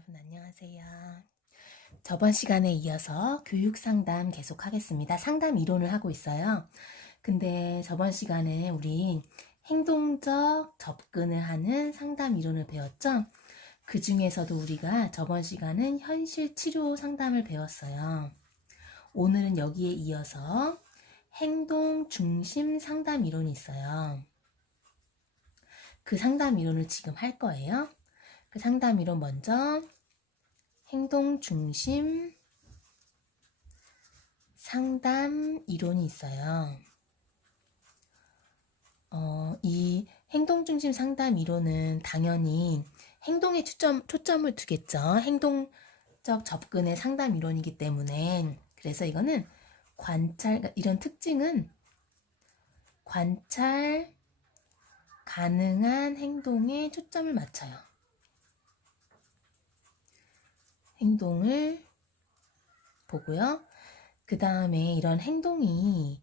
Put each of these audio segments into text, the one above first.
여러분 안녕하세요. 저번 시간에 이어서 교육 상담 계속 하겠습니다. 상담 이론을 하고 있어요. 근데 저번 시간에 우리 행동적 접근을 하는 상담 이론을 배웠죠? 그 중에서도 우리가 저번 시간은 현실 치료 상담을 배웠어요. 오늘은 여기에 이어서 행동 중심 상담 이론이 있어요. 그 상담 이론을 지금 할 거예요. 그 상담 이론 먼저 행동 중심 상담 이론이 있어요. 이 행동 중심 상담 이론은 당연히 행동에 초점을 두겠죠. 행동적 접근의 상담 이론이기 때문에. 그래서 이거는 관찰, 이런 특징은 관찰 가능한 행동에 초점을 맞춰요. 행동을 보고요. 그 다음에 이런 행동이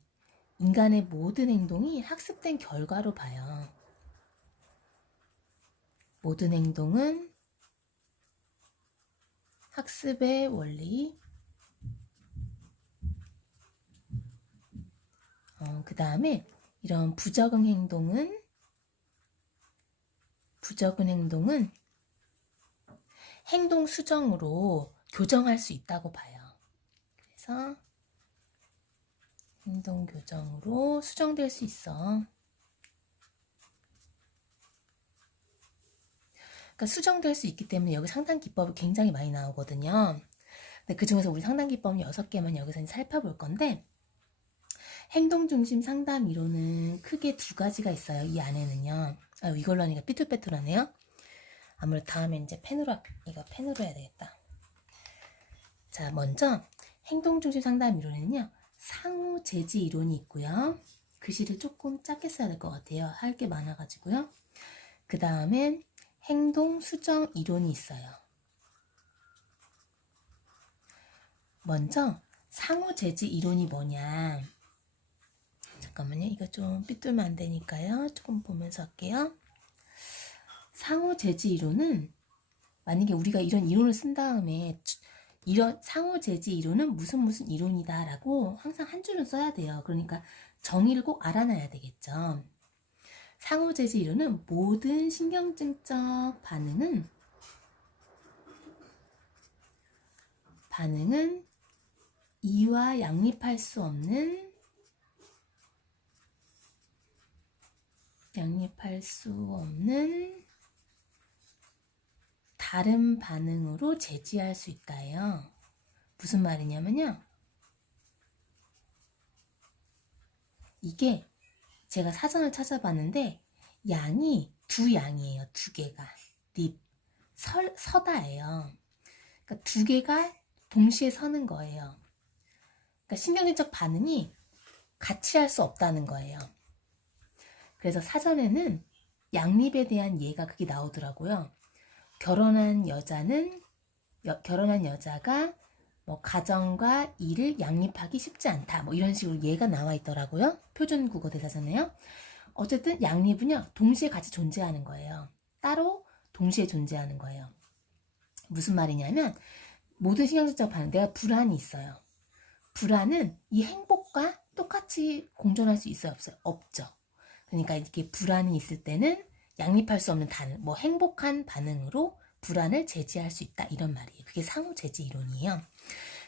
인간의 모든 행동이 학습된 결과로 봐요. 모든 행동은 학습의 원리. 그 다음에 이런 부적응 행동은 행동 수정으로 교정할 수 있다고 봐요. 그래서 행동 교정으로 수정될 수 있어. 그러니까 수정될 수 있기 때문에 여기 상담 기법이 굉장히 많이 나오거든요. 근데 그 중에서 우리 상담 기법 6개만 여기서 살펴볼 건데, 행동 중심 상담 이론은 크게 2가지가 있어요. 이 안에는요. 이걸로 하니까 삐뚤빼뚤하네요. 아무래도 다음에 이제 펜으로 해야 되겠다. 자, 먼저 행동 중심 상담 이론에는요, 상호 제지 이론이 있고요. 글씨를 조금 작게 써야 될 것 같아요. 할 게 많아가지고요. 그 다음엔 행동 수정 이론이 있어요. 먼저 상호 제지 이론이 뭐냐. 잠깐만요. 이거 좀 삐뚤면 안 되니까요. 조금 보면서 할게요. 상호 제지 이론은 만약에 우리가 이런 이론을 쓴 다음에 이런 상호 제지 이론은 무슨 이론이다 라고 항상 한 줄은 써야 돼요. 그러니까 정의를 꼭 알아놔야 되겠죠. 상호 제지 이론은 모든 신경증적 반응은 이와 양립할 수 없는 다른 반응으로 제지할 수 있다예요. 무슨 말이냐면요. 이게 제가 사전을 찾아봤는데 양이 2양이에요. 2개가. 서다예요. 그러니까 2개가 동시에 서는 거예요. 그러니까 신경질적 반응이 같이 할 수 없다는 거예요. 그래서 사전에는 양립에 대한 예가 그게 나오더라고요. 결혼한 여자가 뭐 가정과 일을 양립하기 쉽지 않다. 뭐 이런 식으로 예가 나와 있더라고요. 표준 국어 대사전에요. 어쨌든 양립은요, 동시에 같이 존재하는 거예요. 따로 동시에 존재하는 거예요. 무슨 말이냐면 모든 신경질적 반응, 내가 불안이 있어요. 불안은 이 행복과 똑같이 공존할 수 있어요, 없어요? 없죠. 그러니까 이렇게 불안이 있을 때는 양립할 수 없는 뭐 행복한 반응으로 불안을 제지할 수 있다, 이런 말이에요. 그게 상호 제지 이론이에요.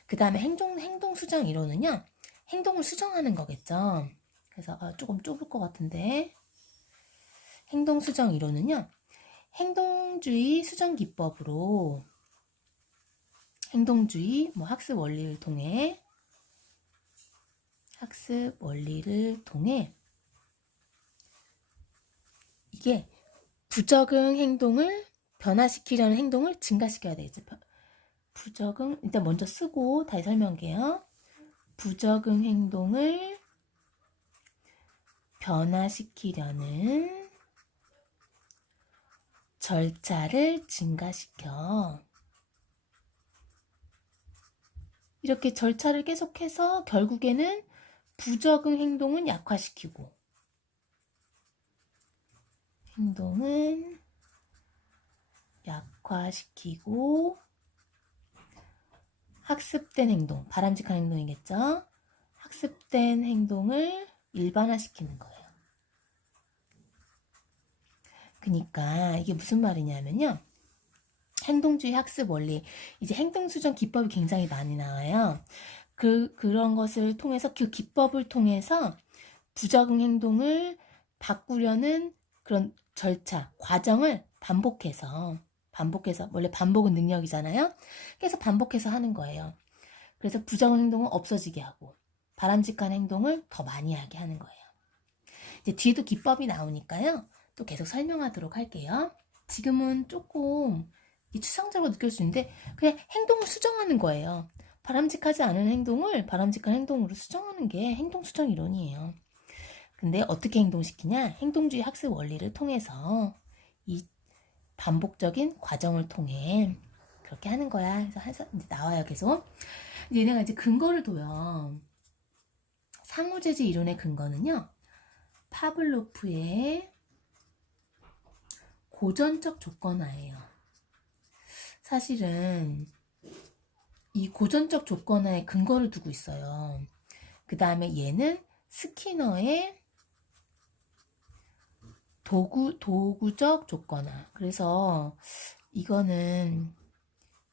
그 다음에 행동 수정 이론은요, 행동을 수정하는 거겠죠. 그래서 조금 좁을 것 같은데, 행동 수정 이론은요, 행동주의 수정 기법으로 행동주의 학습 원리를 통해 이게 부적응 행동을 변화시키려는 행동을 증가시켜야 되겠죠. 부적응, 일단 먼저 쓰고 다시 설명할게요. 부적응 행동을 변화시키려는 절차를 증가시켜. 이렇게 절차를 계속해서 결국에는 부적응 행동은 약화시키고, 행동은 약화시키고 바람직화시키고 학습된 행동, 바람직한 행동이겠죠? 학습된 행동을 일반화시키는 거예요. 그러니까 이게 무슨 말이냐면요. 행동주의 학습 원리, 이제 행동수정 기법이 굉장히 많이 나와요. 그런 것을 통해서, 그 기법을 통해서 부적응 행동을 바꾸려는 그런 절차, 과정을 반복해서, 원래 반복은 능력이잖아요. 그래서 반복해서 하는 거예요. 그래서 부적응 행동은 없어지게 하고, 바람직한 행동을 더 많이 하게 하는 거예요. 이제 뒤에도 기법이 나오니까요. 또 계속 설명하도록 할게요. 지금은 조금 추상적으로 느낄 수 있는데 그냥 행동을 수정하는 거예요. 바람직하지 않은 행동을 바람직한 행동으로 수정하는 게 행동 수정 이론이에요. 근데 어떻게 행동시키냐? 행동주의 학습 원리를 통해서 이 반복적인 과정을 통해 그렇게 하는 거야. 그래서 이제 나와요, 계속. 얘네가 이제 근거를 둬요. 상호재지 이론의 근거는요. 파블로프의 고전적 조건화예요. 사실은 이 고전적 조건화에 근거를 두고 있어요. 그 다음에 얘는 스키너의 도구적 조건화. 그래서 이거는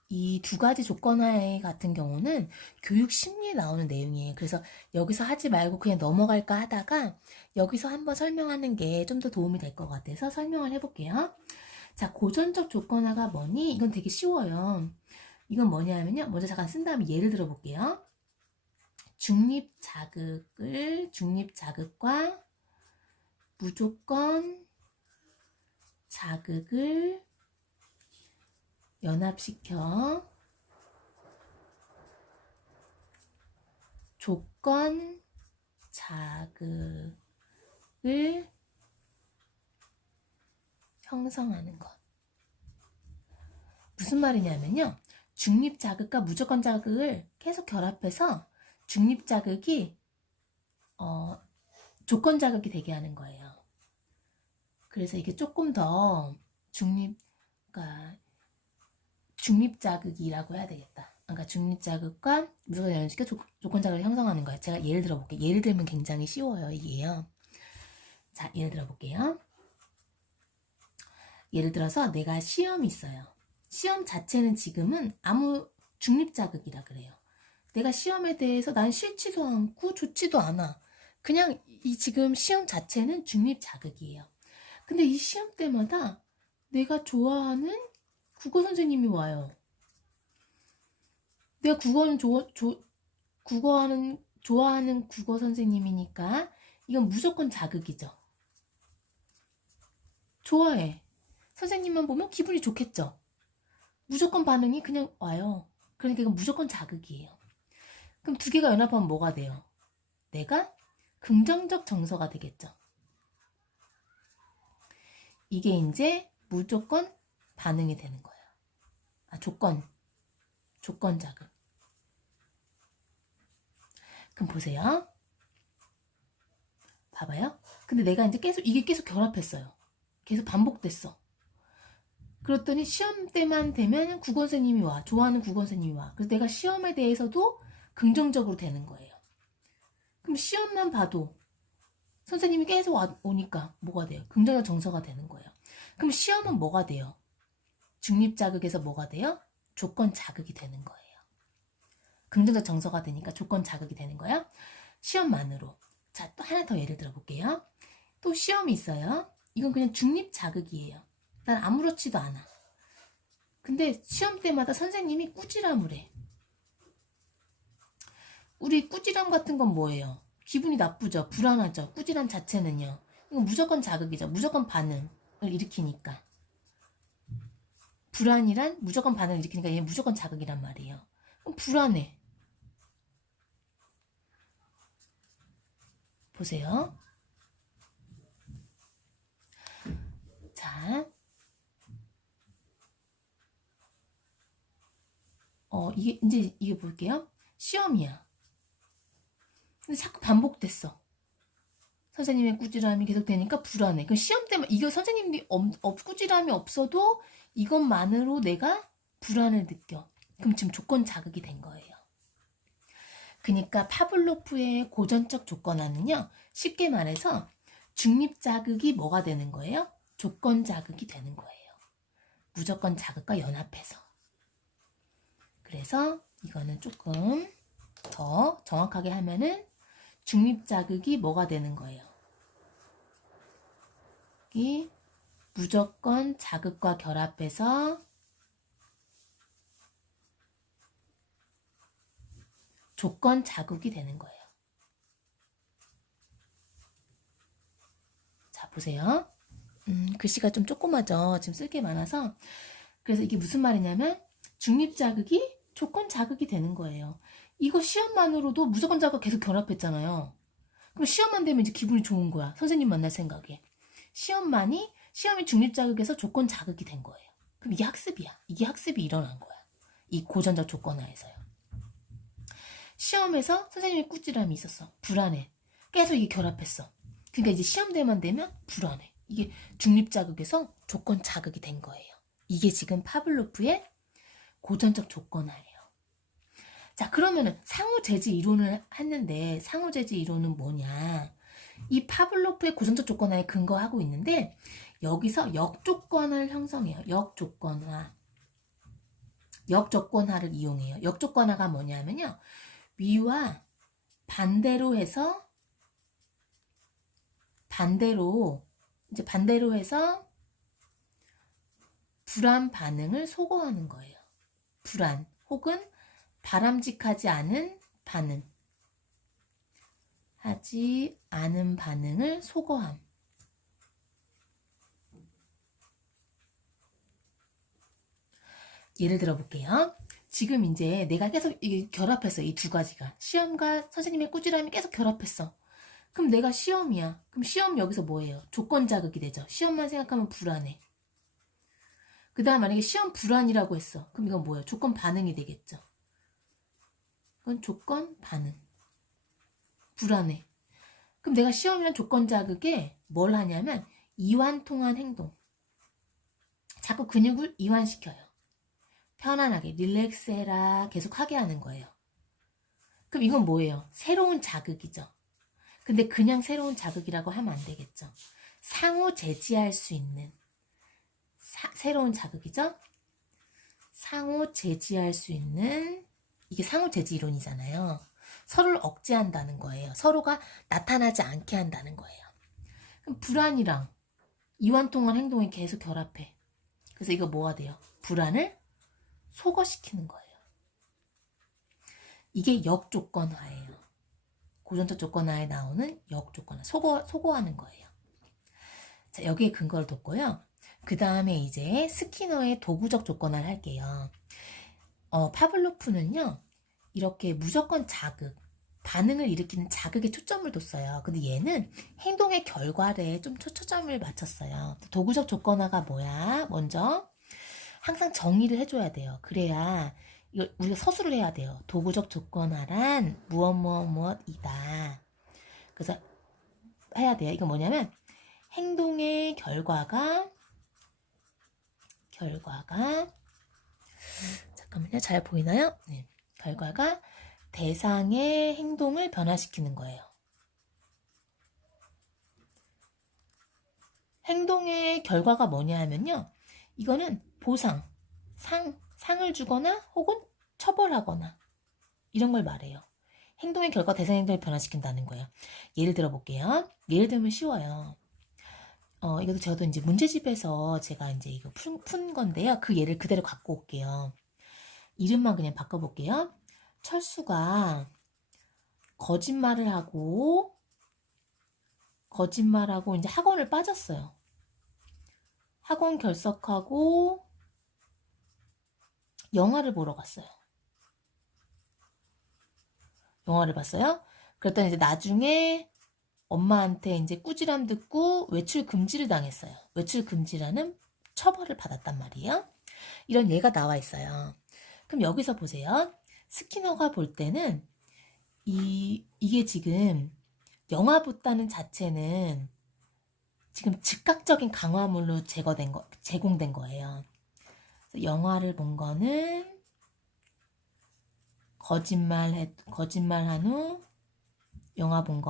이 두 가지 조건화 같은 경우는 교육 심리에 나오는 내용이에요. 그래서 여기서 하지 말고 그냥 넘어갈까 하다가 여기서 한번 설명하는 게 좀 더 도움이 될 것 같아서 설명을 해볼게요. 자, 고전적 조건화가 뭐니? 이건 되게 쉬워요. 이건 뭐냐면요. 먼저 잠깐 쓴 다음에 예를 들어 볼게요. 중립자극과 무조건 자극을 연합시켜 조건 자극을 형성하는 것. 무슨 말이냐면요. 중립 자극과 무조건 자극을 계속 결합해서 중립 자극이 조건 자극이 되게 하는 거예요. 그래서 이게 조금 더 그러니까 중립 자극이라고 해야 되겠다. 그러니까 중립 자극과 무조건 연결시켜 조건 자극을 형성하는 거예요. 제가 예를 들어볼게요. 예를 들면 굉장히 쉬워요, 이게요. 자, 예를 들어볼게요. 예를 들어서 내가 시험이 있어요. 시험 자체는 지금은 아무 중립 자극이라 그래요. 내가 시험에 대해서 난 싫지도 않고 좋지도 않아. 그냥 이 지금 시험 자체는 중립 자극이에요. 근데 이 시험 때마다 내가 좋아하는 국어 선생님이 와요. 내가 좋아하는 국어 선생님이니까 이건 무조건 자극이죠. 좋아해. 선생님만 보면 기분이 좋겠죠. 무조건 반응이 그냥 와요. 그러니까 이건 무조건 자극이에요. 그럼 두 개가 연합하면 뭐가 돼요? 내가 긍정적 정서가 되겠죠. 이게 이제 무조건 반응이 되는 거예요. 조건 자극. 그럼 보세요. 봐봐요. 근데 내가 이제 이게 계속 결합했어요. 계속 반복됐어. 그랬더니 시험 때만 되면 국어 선생님이 와. 좋아하는 국어 선생님이 와. 그래서 내가 시험에 대해서도 긍정적으로 되는 거예요. 그럼 시험만 봐도 선생님이 계속 오니까 뭐가 돼요? 긍정적 정서가 되는 거예요. 그럼 시험은 뭐가 돼요? 중립 자극에서 뭐가 돼요? 조건 자극이 되는 거예요. 긍정적 정서가 되니까 조건 자극이 되는 거예요. 시험만으로. 자, 또 하나 더 예를 들어 볼게요. 또 시험이 있어요. 이건 그냥 중립 자극이에요. 난 아무렇지도 않아. 근데 시험 때마다 선생님이 꾸지람을 해. 우리 꾸지람 같은 건 뭐예요? 기분이 나쁘죠? 불안하죠? 꾸지람 자체는요. 이건 무조건 자극이죠. 무조건 반응을 일으키니까. 불안이란 무조건 반응을 일으키니까 얘는 무조건 자극이란 말이에요. 그럼 불안해. 보세요. 자, 이게 볼게요. 시험이야. 근데 자꾸 반복됐어. 선생님의 꾸지람이 계속 되니까 불안해. 그 시험 때문에 이거 선생님이 꾸지람이 없어도 이것만으로 내가 불안을 느껴. 그럼 지금 조건 자극이 된 거예요. 그러니까 파블로프의 고전적 조건화는요, 쉽게 말해서 중립 자극이 뭐가 되는 거예요? 조건 자극이 되는 거예요. 무조건 자극과 연합해서. 그래서 이거는 조금 더 정확하게 하면은 중립 자극이 뭐가 되는 거예요? 이 무조건 자극과 결합해서 조건 자극이 되는 거예요. 자, 보세요. 글씨가 좀 조그마죠? 지금 쓸 게 많아서. 그래서 이게 무슨 말이냐면 중립 자극이 조건 자극이 되는 거예요. 이거 시험만으로도 무조건 자극 계속 결합했잖아요. 그럼 시험만 되면 이제 기분이 좋은 거야. 선생님 만날 생각에. 시험이 중립 자극에서 조건 자극이 된 거예요. 그럼 이게 학습이야. 이게 학습이 일어난 거야. 이 고전적 조건화에서요. 시험에서 선생님의 꾸지람이 있었어. 불안해. 계속 이게 결합했어. 그러니까 이제 시험대만 되면 불안해. 이게 중립 자극에서 조건 자극이 된 거예요. 이게 지금 파블로프의 고전적 조건화예요. 자, 그러면은 상호재지 이론을 했는데 상호재지 이론은 뭐냐? 이 파블로프의 고전적 조건화에 근거하고 있는데 여기서 역조건화를 형성해요. 역조건화를 이용해요. 역조건화가 뭐냐면요. 위와 반대로 해서 불안 반응을 소거하는 거예요. 불안 혹은 바람직하지 않은 반응을 소거함. 예를 들어 볼게요. 지금 이제 내가 계속 결합했어. 이 두 가지가. 시험과 선생님의 꾸지람이 계속 결합했어. 그럼 내가 시험이야. 그럼 시험 여기서 뭐예요? 조건 자극이 되죠. 시험만 생각하면 불안해. 그 다음 만약에 시험 불안이라고 했어. 그럼 이건 뭐예요? 조건 반응이 되겠죠. 이건 조건 반응. 불안해. 그럼 내가 시험이란 조건 자극에 뭘 하냐면 이완통한 행동. 자꾸 근육을 이완시켜요. 편안하게 릴렉스 해라 계속 하게 하는 거예요. 그럼 이건 뭐예요? 새로운 자극이죠. 근데 그냥 새로운 자극이라고 하면 안 되겠죠. 상호 제지할 수 있는 새로운 자극이죠. 상호 제지할 수 있는 이게 상호 제지 이론이잖아요. 서로를 억제한다는 거예요. 서로가 나타나지 않게 한다는 거예요. 그럼 불안이랑 이완통한 행동이 계속 결합해. 그래서 이거 뭐가 돼요? 불안을 소거시키는 거예요. 이게 역조건화예요. 고전적 조건화에 나오는 역조건화. 소거하는 거예요. 자, 여기에 근거를 뒀고요. 그 다음에 이제 스키너의 도구적 조건화를 할게요. 파블로프는요. 이렇게 무조건 자극, 반응을 일으키는 자극에 초점을 뒀어요. 근데 얘는 행동의 결과에 좀 초점을 맞췄어요. 도구적 조건화가 뭐야? 먼저 항상 정의를 해줘야 돼요. 그래야 이걸 우리가 서술을 해야 돼요. 도구적 조건화란 무엇이다. 그래서 해야 돼요. 이거 뭐냐면 행동의 결과가 잠깐만요. 잘 보이나요? 네. 결과가 대상의 행동을 변화시키는 거예요. 행동의 결과가 뭐냐 하면요. 이거는 보상, 상을 주거나 혹은 처벌하거나 이런 걸 말해요. 행동의 결과 대상의 행동을 변화시킨다는 거예요. 예를 들어 볼게요. 예를 들면 쉬워요. 이것도 저도 이제 문제집에서 제가 이제 이거 푼 건데요. 그 예를 그대로 갖고 올게요. 이름만 그냥 바꿔볼게요. 철수가 거짓말을 하고 이제 학원을 빠졌어요. 학원 결석하고 영화를 보러 갔어요. 영화를 봤어요. 그랬더니 이제 나중에 엄마한테 이제 꾸지람 듣고 외출 금지를 당했어요. 외출 금지라는 처벌을 받았단 말이에요. 이런 예가 나와 있어요. 그럼 여기서 보세요. 스키너가 볼 때는 이게 지금 영화 봤다는 자체는 지금 즉각적인 강화물로 제공된 거예요. 영화를 본 거는 거짓말한 후 영화 본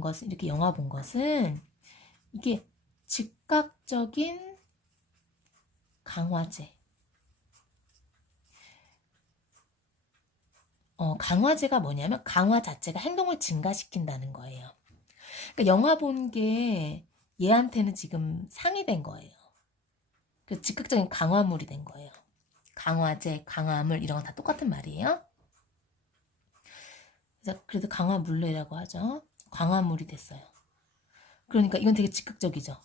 것은 이렇게 영화 본 것은 이게 즉각적인 강화제. 강화제가 뭐냐면 강화 자체가 행동을 증가시킨다는 거예요. 그러니까 영화 본 게 얘한테는 지금 상이 된 거예요. 그 즉각적인 강화물이 된 거예요. 강화제, 강화물 이런 거 다 똑같은 말이에요. 그래도 강화물이라고 하죠. 강화물이 됐어요. 그러니까 이건 되게 즉각적이죠.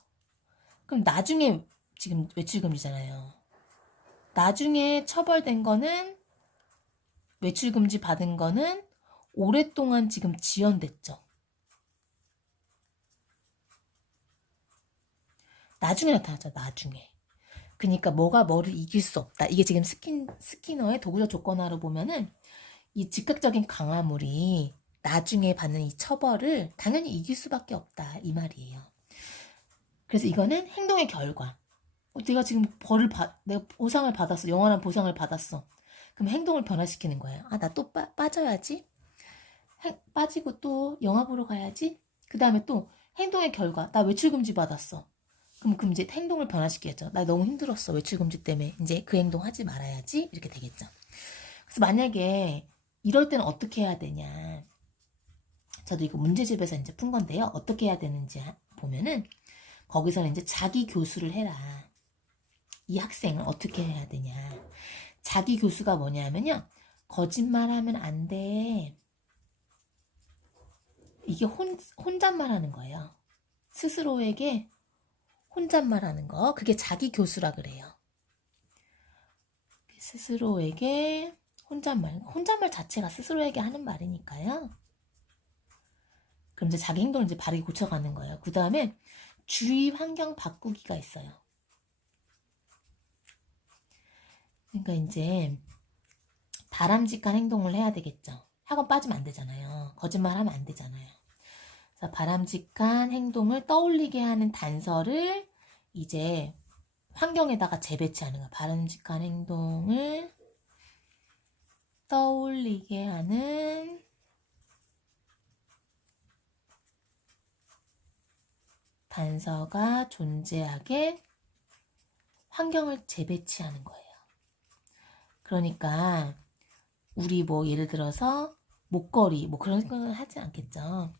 그럼 나중에 지금 외출금지잖아요. 나중에 처벌된 거는 외출금지 받은 거는 오랫동안 지금 지연됐죠. 나중에 나타나죠. 나중에. 그러니까 뭐가 뭐를 이길 수 없다. 이게 지금 스키너의 도구적 조건화로 보면은 이 즉각적인 강화물이 나중에 받는 이 처벌을 당연히 이길 수밖에 없다. 이 말이에요. 그래서 이거는 행동의 결과. 내가 지금 내가 보상을 받았어. 영원한 보상을 받았어. 그럼 행동을 변화시키는 거예요. 아, 나 또 빠져야지. 빠지고 또 영화 보러 가야지. 그 다음에 또 행동의 결과. 나 외출금지 받았어. 그럼 이제 행동을 변화시키겠죠. 나 너무 힘들었어. 외출금지 때문에. 이제 그 행동 하지 말아야지. 이렇게 되겠죠. 그래서 만약에 이럴 때는 어떻게 해야 되냐. 저도 이거 문제집에서 이제 푼 건데요. 어떻게 해야 되는지 보면은 거기서는 이제 자기 교수를 해라. 이 학생을 어떻게 해야 되냐. 자기 교수가 뭐냐면요. 거짓말하면 안 돼. 이게 혼잣말 하는 거예요. 스스로에게 혼잣말 하는 거. 그게 자기 교수라 그래요. 스스로에게 혼잣말 자체가 스스로에게 하는 말이니까요. 그럼 이제 자기 행동을 이제 바르게 고쳐가는 거예요. 그 다음에 주위 환경 바꾸기가 있어요. 그러니까 이제 바람직한 행동을 해야 되겠죠. 학원 빠지면 안 되잖아요. 거짓말하면 안 되잖아요. 그래서 바람직한 행동을 떠올리게 하는 단서를 이제 환경에다가 재배치하는 거야. 바람직한 행동을 떠올리게 하는 단서가 존재하게 환경을 재배치하는 거예요. 그러니까 우리 뭐 예를 들어서 목걸이 뭐 그런 건 하지 않겠죠.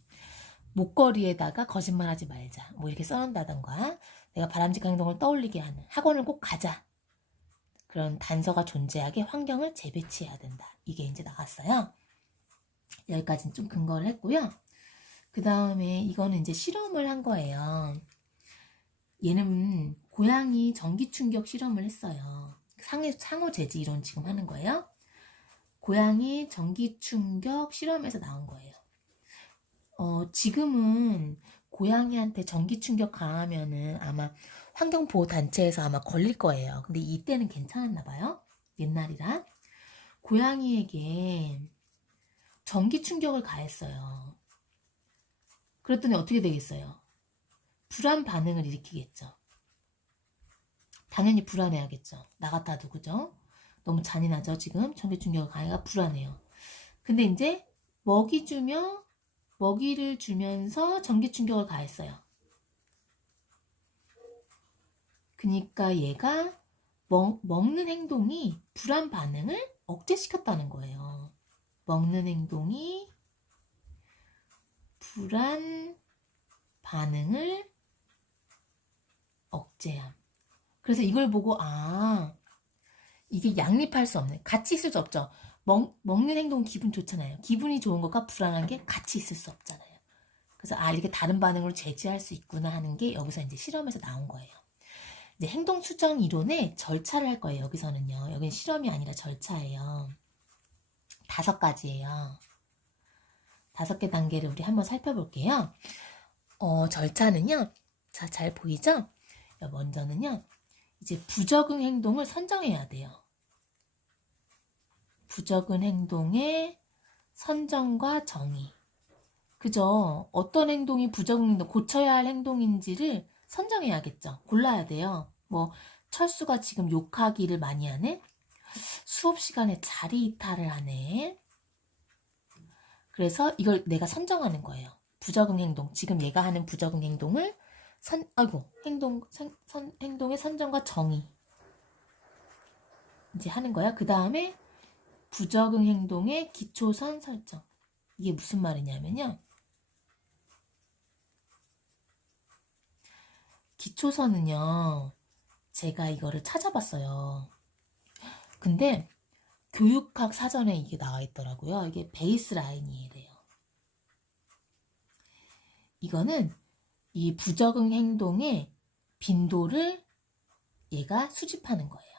목걸이에다가 거짓말하지 말자 뭐 이렇게 써놓는다던가 내가 바람직한 행동을 떠올리게 하는 학원을 꼭 가자 그런 단서가 존재하게 환경을 재배치해야 된다. 이게 이제 나왔어요. 여기까지는 좀 근거를 했고요. 그 다음에 이거는 이제 실험을 한 거예요. 얘는 고양이 전기 충격 실험을 했어요. 상호재지 이론 지금 하는 거예요. 고양이 전기 충격 실험에서 나온 거예요. 지금은 고양이한테 전기 충격 가하면은 아마 환경보호단체에서 아마 걸릴 거예요. 근데 이때는 괜찮았나 봐요. 옛날이라. 고양이에게 전기 충격을 가했어요. 그랬더니 어떻게 되겠어요? 불안 반응을 일으키겠죠. 당연히 불안해하겠죠. 나 같아도 그죠? 너무 잔인하죠. 지금 전기 충격을 가해가 불안해요. 근데 이제 먹이를 주면서 전기 충격을 가했어요. 그러니까 얘가 먹는 행동이 불안 반응을 억제시켰다는 거예요. 먹는 행동이 불안 반응을 억제함. 그래서 이걸 보고 이게 양립할 수 없네. 같이 있을 수 없죠. 먹는 행동 기분 좋잖아요. 기분이 좋은 것과 불안한 게 같이 있을 수 없잖아요. 그래서 이렇게 다른 반응으로 제지할 수 있구나 하는 게 여기서 이제 실험에서 나온 거예요. 이제 행동 수정 이론의 절차를 할 거예요. 여기서는요. 여기는 실험이 아니라 절차예요. 5가지예요. 5개 단계를 우리 한번 살펴볼게요. 절차는요. 자, 잘 보이죠? 먼저는요. 이제 부적응 행동을 선정해야 돼요. 부적응 행동의 선정과 정의. 그죠? 어떤 행동이 부적응 행동, 고쳐야 할 행동인지를 선정해야겠죠. 골라야 돼요. 뭐 철수가 지금 욕하기를 많이 하네. 수업 시간에 자리 이탈을 하네. 그래서 이걸 내가 선정하는 거예요. 부적응 행동. 지금 얘가 하는 부적응 행동을 행동의 선정과 정의 이제 하는 거야. 그 다음에 부적응 행동의 기초선 설정. 이게 무슨 말이냐면요. 기초선은요. 제가 이거를 찾아봤어요. 근데 교육학 사전에 이게 나와 있더라고요. 이게 베이스라인이래요. 이거는 이 부적응 행동의 빈도를 얘가 수집하는 거예요.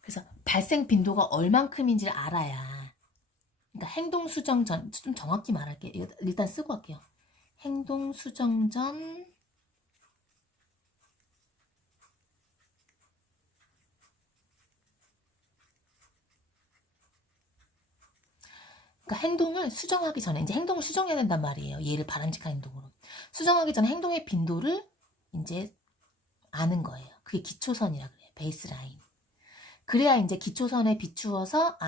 그래서 발생 빈도가 얼만큼인지를 알아야. 그러니까 행동 수정 전, 좀 정확히 말할게요. 이거 일단 쓰고 할게요. 행동 수정 전 그러니까 행동을 수정하기 전에 이제 행동을 수정해야 된단 말이에요. 얘를 바람직한 행동으로. 수정하기 전에 행동의 빈도를 이제 아는 거예요. 그게 기초선이라 그래요. 베이스라인. 그래야 이제 기초선에 비추어서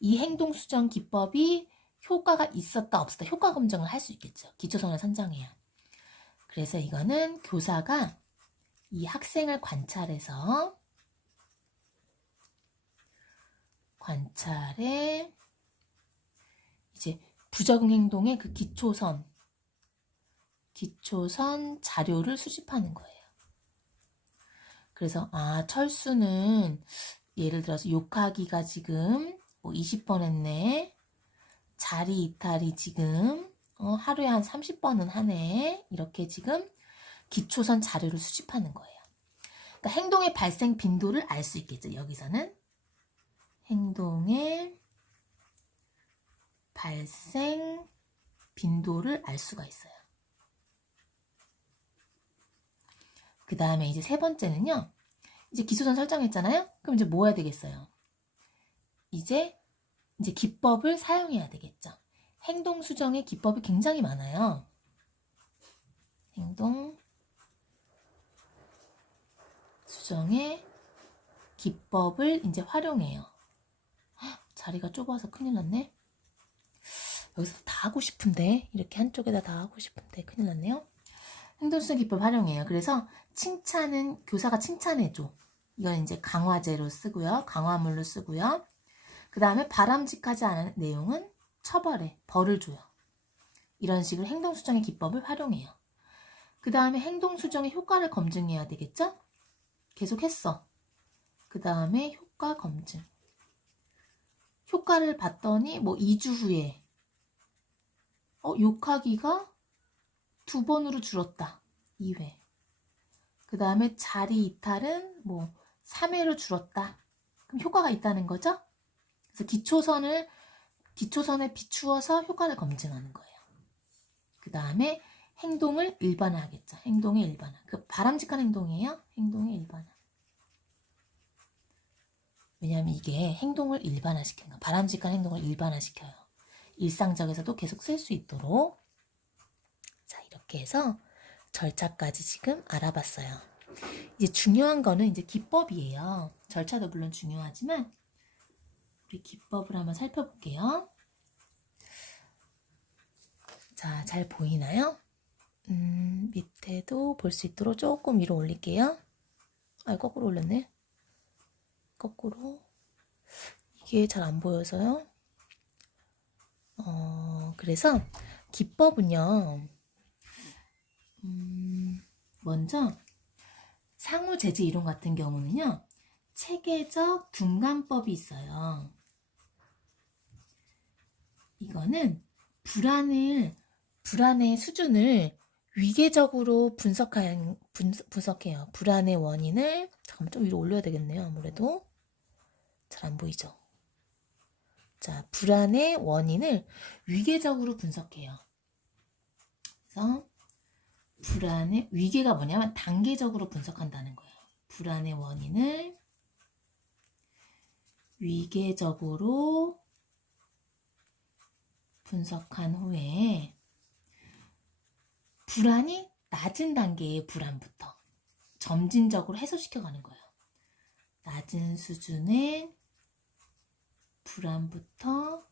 이 행동 수정 기법이 효과가 있었다 없었다 효과 검증을 할 수 있겠죠. 기초선을 선정해야. 그래서 이거는 교사가 이 학생을 관찰해 이제 부적응 행동의 그 기초선 자료를 수집하는 거예요. 그래서 철수는 예를 들어서 욕하기가 지금 뭐 20번 했네. 자리 이탈이 지금 하루에 한 30번은 하네. 이렇게 지금 기초선 자료를 수집하는 거예요. 그러니까 행동의 발생 빈도를 알 수 있겠죠. 여기서는 행동의 발생 빈도를 알 수가 있어요. 그 다음에 이제 세 번째는요. 이제 기초선 설정했잖아요. 그럼 이제 뭐 해야 되겠어요? 이제 기법을 사용해야 되겠죠. 행동 수정의 기법이 굉장히 많아요. 행동 수정의 기법을 이제 활용해요. 자리가 좁아서 큰일 났네. 여기서 다 하고 싶은데 이렇게 한쪽에다 다 하고 싶은데 큰일 났네요. 행동 수정 기법 활용해요. 그래서 칭찬은 교사가 칭찬해줘. 이건 이제 강화제로 쓰고요. 강화물로 쓰고요. 그 다음에 바람직하지 않은 내용은 처벌해. 벌을 줘요. 이런 식으로 행동 수정의 기법을 활용해요. 그 다음에 행동 수정의 효과를 검증해야 되겠죠? 계속 했어. 그 다음에 효과 검증. 효과를 봤더니 뭐 2주 후에 욕하기가 2번으로 줄었다. 2회. 그 다음에 자리 이탈은 뭐 3회로 줄었다. 그럼 효과가 있다는 거죠? 그래서 기초선에 비추어서 효과를 검증하는 거예요. 그 다음에 행동을 일반화하겠죠. 행동의 일반화. 그 바람직한 행동이에요. 행동의 일반화. 왜냐하면 이게 행동을 일반화시키는 거예요. 바람직한 행동을 일반화시켜요. 일상적에서도 계속 쓸 수 있도록. 자, 이렇게 해서 절차까지 지금 알아봤어요. 이제 중요한 거는 이제 기법이에요. 절차도 물론 중요하지만 우리 기법을 한번 살펴볼게요. 자, 잘 보이나요? 밑에도 볼 수 있도록 조금 위로 올릴게요. 거꾸로 올렸네. 거꾸로. 이게 잘 안 보여서요. 그래서 기법은요. 먼저 상호제재 이론 같은 경우는요. 체계적 둔감법이 있어요. 이거는 불안의 수준을 위계적으로 분석해요. 불안의 원인을 잠깐만 좀 위로 올려야 되겠네요. 아무래도 잘 안 보이죠. 자, 불안의 원인을 위계적으로 분석해요. 그래서 위계가 뭐냐면 단계적으로 분석한다는 거예요. 불안의 원인을 위계적으로 분석한 후에 불안이 낮은 단계의 불안부터 점진적으로 해소시켜가는 거예요. 낮은 수준의 불안부터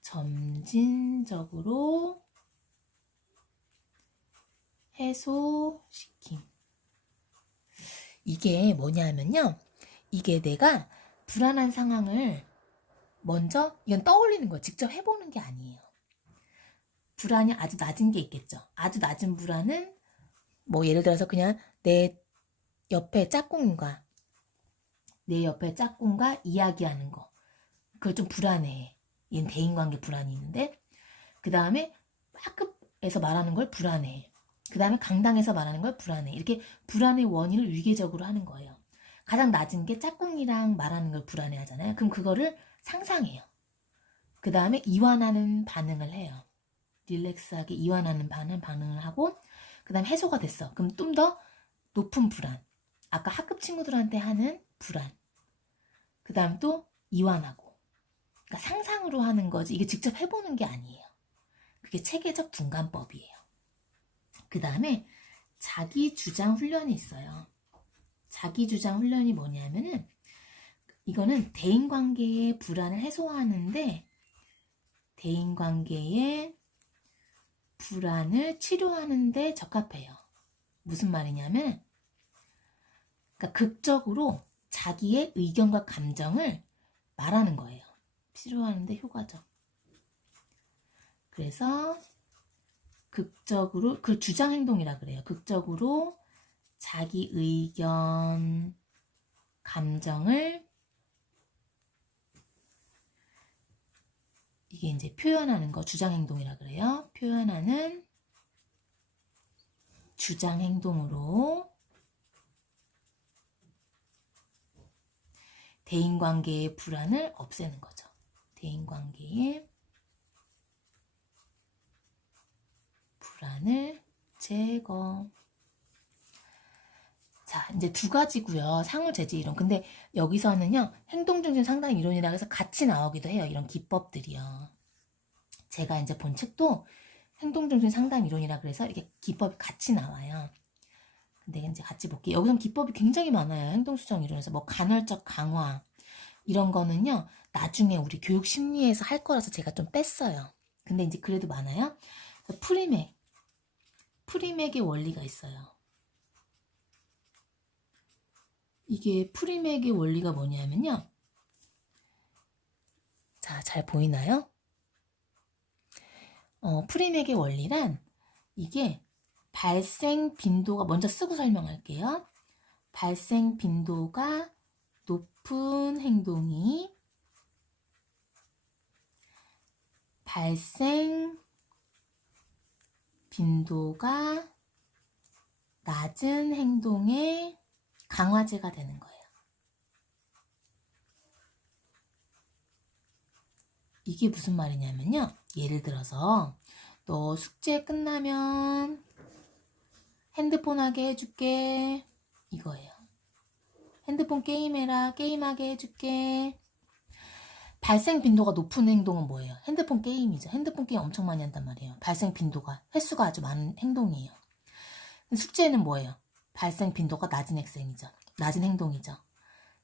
점진적으로 해소시킴. 이게 뭐냐면요. 이게 내가 불안한 상황을 먼저 이건 떠올리는 거예요. 직접 해보는 게 아니에요. 불안이 아주 낮은 게 있겠죠. 아주 낮은 불안은 뭐 예를 들어서 그냥 내 옆에 짝꿍과 이야기하는 거. 그걸 좀 불안해. 얘는 대인관계 불안이 있는데 그 다음에 학급에서 말하는 걸 불안해. 그 다음에 강당에서 말하는 걸 불안해. 이렇게 불안의 원인을 위계적으로 하는 거예요. 가장 낮은 게 짝꿍이랑 말하는 걸 불안해 하잖아요. 그럼 그거를 상상해요. 그 다음에 이완하는 반응을 해요. 릴렉스하게 이완하는 반응을 하고 그 다음에 해소가 됐어. 그럼 좀 더 높은 불안. 아까 학급 친구들한테 하는 불안. 그 다음 또 이완하고. 그러니까 상상으로 하는 거지 이게 직접 해보는 게 아니에요. 그게 체계적 분간법이에요. 그 다음에 자기 주장 훈련이 있어요. 자기 주장 훈련이 뭐냐면은 이거는 대인관계의 불안을 해소하는데 대인관계의 불안을 치료하는데 적합해요. 무슨 말이냐면 그러니까 극적으로 자기의 의견과 감정을 말하는 거예요. 치료하는데 효과적. 그래서 극적으로 그걸 주장행동이라 그래요. 극적으로 자기 의견, 감정을 이게 이제 표현하는 거 주장행동이라 그래요. 표현하는 주장행동으로 대인관계의 불안을 없애는 거죠. 대인관계의 불안을 제거. 자, 이제 두 가지고요. 상호재지 이론. 근데 여기서는요. 행동중심 상담 이론이라고 해서 같이 나오기도 해요. 이런 기법들이요. 제가 이제 본 책도 행동중심 상담 이론이라 그래서 이렇게 기법이 같이 나와요. 근데 이제 같이 볼게요. 여기서는 기법이 굉장히 많아요. 행동수정 이론에서 뭐 간헐적 강화 이런 거는요. 나중에 우리 교육 심리에서 할 거라서 제가 좀 뺐어요. 근데 이제 그래도 많아요. 프리맥의 원리가 있어요. 이게 프리맥의 원리가 뭐냐면요. 자, 잘 보이나요? 프리맥의 원리란 이게 발생 빈도가 먼저 쓰고 설명할게요. 발생 빈도가 높은 행동이 발생 빈도가 낮은 행동의 강화제가 되는 거예요. 이게 무슨 말이냐면요. 예를 들어서 너 숙제 끝나면 핸드폰 하게 해줄게. 이거예요. 핸드폰 게임해라. 게임하게 해줄게. 발생 빈도가 높은 행동은 뭐예요? 핸드폰 게임이죠. 핸드폰 게임 엄청 많이 한단 말이에요. 발생 빈도가, 횟수가 아주 많은 행동이에요. 숙제는 뭐예요? 발생 빈도가 낮은 낮은 행동이죠.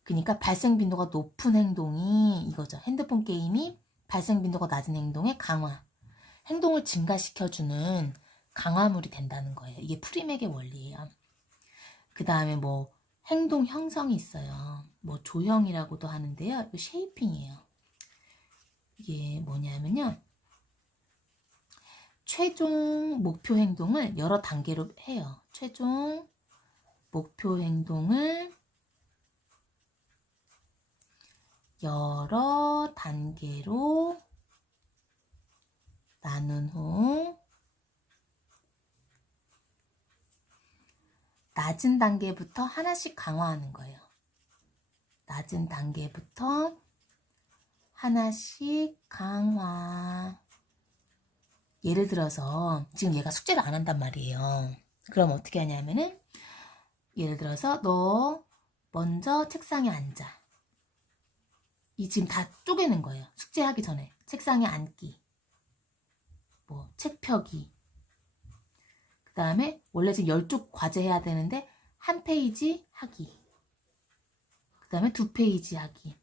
그러니까 발생 빈도가 높은 행동이 이거죠. 핸드폰 게임이 발생 빈도가 낮은 행동의 강화. 행동을 증가시켜주는 강화물이 된다는 거예요. 이게 프리맥의 원리예요. 그 다음에 뭐 행동 형성이 있어요. 뭐 조형이라고도 하는데요. 이거 쉐이핑이에요. 이게 뭐냐면요. 최종 목표 행동을 여러 단계로 해요. 최종 목표 행동을 여러 단계로 나눈 후 낮은 단계부터 하나씩 강화하는 거예요. 낮은 단계부터 하나씩 강화. 예를 들어서 지금 얘가 숙제를 안 한단 말이에요. 그럼 어떻게 하냐면은 예를 들어서 너 먼저 책상에 앉아. 이 지금 다 쪼개는 거예요. 숙제하기 전에 책상에 앉기, 뭐 책 펴기, 그 다음에 원래 지금 10쪽 과제 해야 되는데 한 페이지 하기. 그 다음에 2페이지 하기.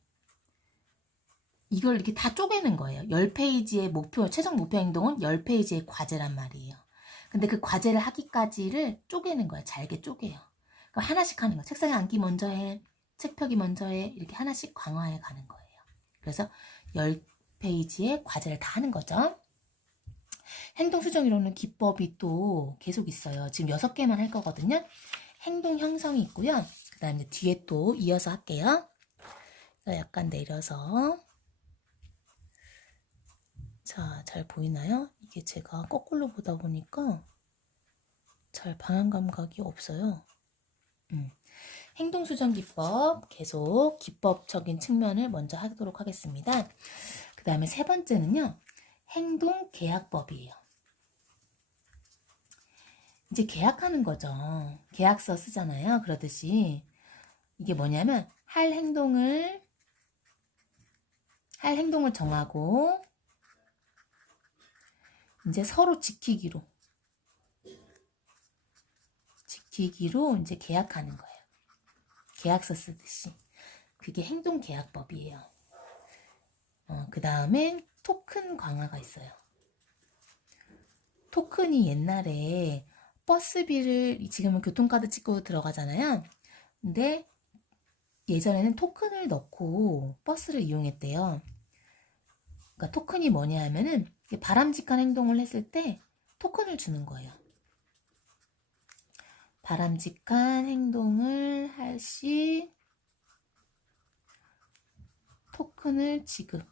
이걸 이렇게 다 쪼개는 거예요. 10페이지의 목표, 최종 목표 행동은 10페이지의 과제란 말이에요. 근데 그 과제를 하기까지를 쪼개는 거예요. 잘게 쪼개요. 그럼 하나씩 하는 거예요. 책상에 앉기 먼저 해. 책 펴기 먼저 해. 이렇게 하나씩 강화해 가는 거예요. 그래서 10페이지의 과제를 다 하는 거죠. 행동수정이론은 기법이 또 계속 있어요. 지금 6개만 할 거거든요. 행동 형성이 있고요. 그 다음에 뒤에 또 이어서 할게요. 약간 내려서. 자, 잘 보이나요? 이게 제가 거꾸로 보다 보니까 잘 방향 감각이 없어요. 행동수정 기법, 계속 기법적인 측면을 먼저 하도록 하겠습니다. 그 다음에 세 번째는요, 행동계약법이에요. 이제 계약하는 거죠. 계약서 쓰잖아요. 그러듯이 이게 뭐냐면 할 행동을 정하고 이제 서로 지키기로 이제 계약하는 거예요. 계약서 쓰듯이. 그게 행동계약법이에요. 그 다음에 토큰 강화가 있어요. 토큰이 옛날에 버스비를 지금은 교통카드 찍고 들어가잖아요. 근데 예전에는 토큰을 넣고 버스를 이용했대요. 그러니까 토큰이 뭐냐 하면은 바람직한 행동을 했을 때 토큰을 주는 거예요. 바람직한 행동을 할 시 토큰을 지급.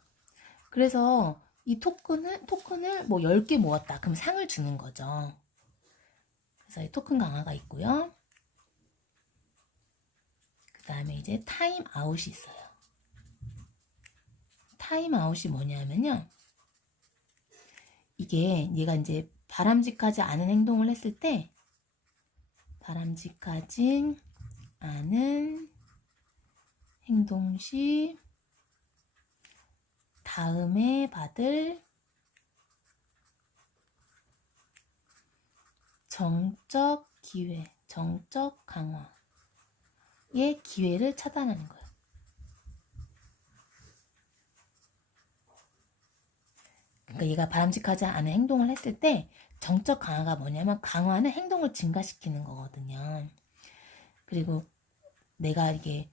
그래서 이 토큰을 뭐 10개 모았다. 그럼 상을 주는 거죠. 그래서 이 토큰 강화가 있고요. 그 다음에 이제 타임 아웃이 있어요. 타임 아웃이 뭐냐면요. 이게 얘가 이제 바람직하지 않은 행동을 했을 때 바람직하지 않은 행동 시 다음에 받을 정적 기회, 정적 강화의 기회를 차단하는 거예요. 그러니까 얘가 바람직하지 않은 행동을 했을 때 정적 강화가 뭐냐면 강화는 행동을 증가시키는 거거든요. 그리고 내가 이게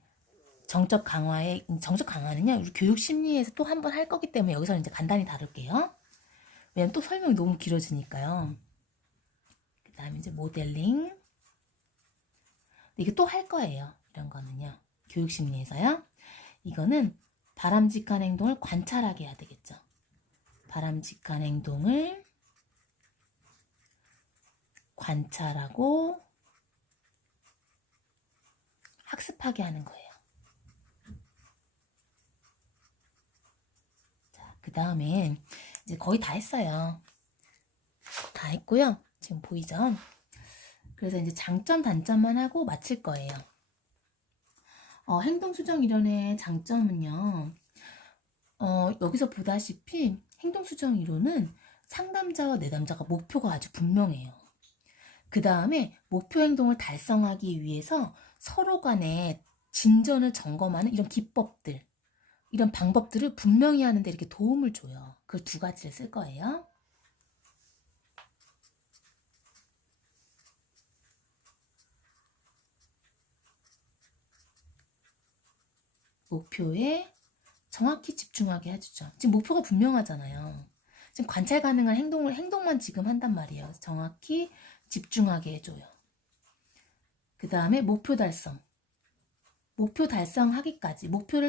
정적 강화는요, 우리 교육 심리에서 또 한 번 할 거기 때문에 여기서는 이제 간단히 다룰게요. 왜냐면 또 설명이 너무 길어지니까요. 그 다음에 이제 모델링. 이게 또 할 거예요. 이런 거는요. 교육 심리에서요. 이거는 바람직한 행동을 관찰하게 해야 되겠죠. 바람직한 행동을 관찰하고 학습하게 하는 거예요. 자, 그 다음에 이제 거의 다 했어요. 다 했고요. 지금 보이죠? 그래서 이제 장점, 단점만 하고 마칠 거예요. 행동수정 이론의 장점은요. 여기서 보다시피 행동수정 이론은 상담자와 내담자가 목표가 아주 분명해요. 그 다음에 목표 행동을 달성하기 위해서 서로 간에 진전을 점검하는 이런 기법들, 이런 방법들을 분명히 하는데 이렇게 도움을 줘요. 그 두 가지를 쓸 거예요. 목표에 정확히 집중하게 해주죠. 지금 목표가 분명하잖아요. 지금 관찰 가능한 행동만 지금 한단 말이에요. 정확히 집중하게 해줘요. 그 다음에 목표를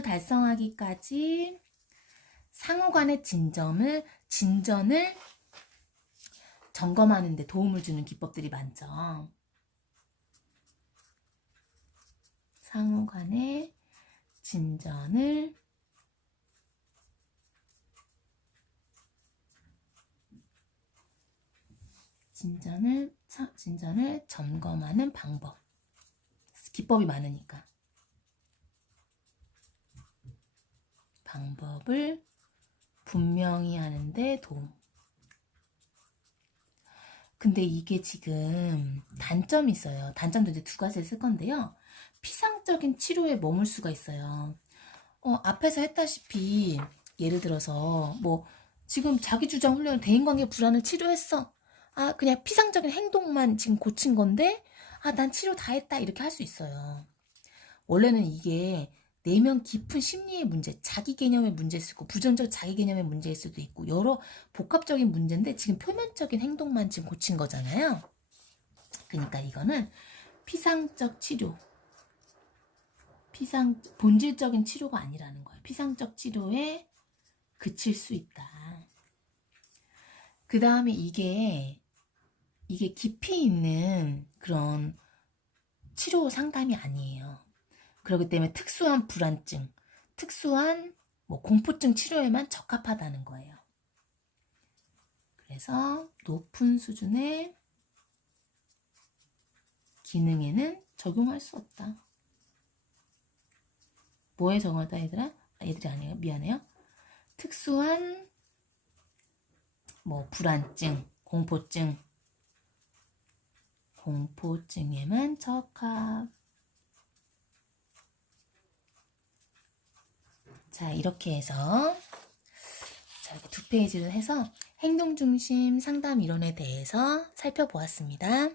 달성하기까지 상호 간의 진전을 점검하는 데 도움을 주는 기법들이 많죠. 상호 간의 진전을 점검하는 기법이 많으니까 방법을 분명히 하는데 도움. 근데 이게 지금 단점이 있어요. 단점도 이제 두 가지를 쓸 건데요. 피상적인 치료에 머물 수가 있어요. 앞에서 했다시피 예를 들어서 뭐 지금 자기주장 훈련 대인관계 불안을 치료했어. 아, 그냥 피상적인 행동만 지금 고친 건데 아, 난 치료 다 했다 이렇게 할 수 있어요. 원래는 이게 내면 깊은 심리의 문제, 자기 개념의 문제일 수도 있고 부정적 자기 개념의 문제일 수도 있고 여러 복합적인 문제인데 지금 표면적인 행동만 지금 고친 거잖아요. 그러니까 이거는 피상적 치료, 본질적인 치료가 아니라는 거예요. 피상적 치료에 그칠 수 있다. 그 다음에 이게 깊이 있는 그런 치료 상담이 아니에요. 그렇기 때문에 특수한 불안증, 특수한 뭐 공포증 치료에만 적합하다는 거예요. 그래서 높은 수준의 기능에는 적용할 수 없다. 뭐에 적용하다 얘들아? 얘들이 아니에요. 미안해요. 특수한 뭐 불안증, 공포증에만 적합. 자, 이렇게 해서 자, 이렇게 두 페이지를 해서 행동중심 상담 이론에 대해서 살펴보았습니다.